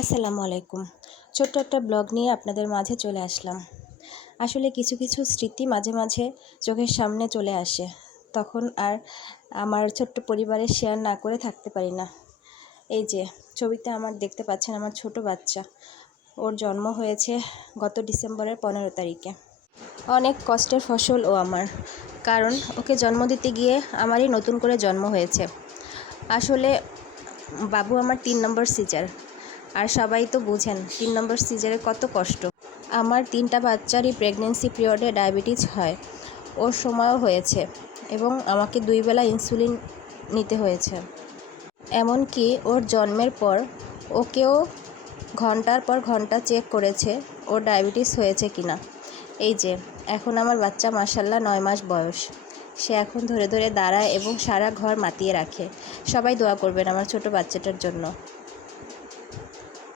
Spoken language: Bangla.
আসসালামু আলাইকুম। ছোট্ট একটা ব্লগ নিয়ে আপনাদের মাঝে চলে আসলাম। আসলে কিছু কিছু স্মৃতি মাঝে মাঝে চোখের সামনে চলে আসে, তখন আর আমার ছোট্ট পরিবারের শেয়ার না করে থাকতে পারি না। এই যে ছবিতে আমার দেখতে পাচ্ছেন আমার ছোট বাচ্চা, ওর জন্ম হয়েছে গত ডিসেম্বরের 15 তারিখে। অনেক কষ্টের ফসল ও আমার, কারণ ওকে জন্ম দিতে গিয়ে আমারই নতুন করে জন্ম হয়েছে। আসলে বাবু আমার 3 নম্বর সিজার, আর সবাই তো বুঝেন 3 নম্বর সিজারে কত কষ্ট। আমার 3টা বাচ্চারই প্রেগনেন্সি পিরিয়ডে ডায়াবেটিস হয়, ওর সময়ও হয়েছে এবং আমাকে 2 বেলা ইনসুলিন নিতে হয়েছে। এমনকি ওর জন্মের পর ওকেও ঘন্টার পর ঘন্টা চেক করেছে ওর ডায়াবেটিস হয়েছে কিনা। এই যে এখন আমার বাচ্চা মাশাআল্লাহ 9 মাস বয়স, সে এখন ধরে ধরে দাঁড়ায় এবং সারা ঘর মাতিয়ে রাখে। সবাই দোয়া করবেন আমার ছোট বাচ্চাটার জন্য।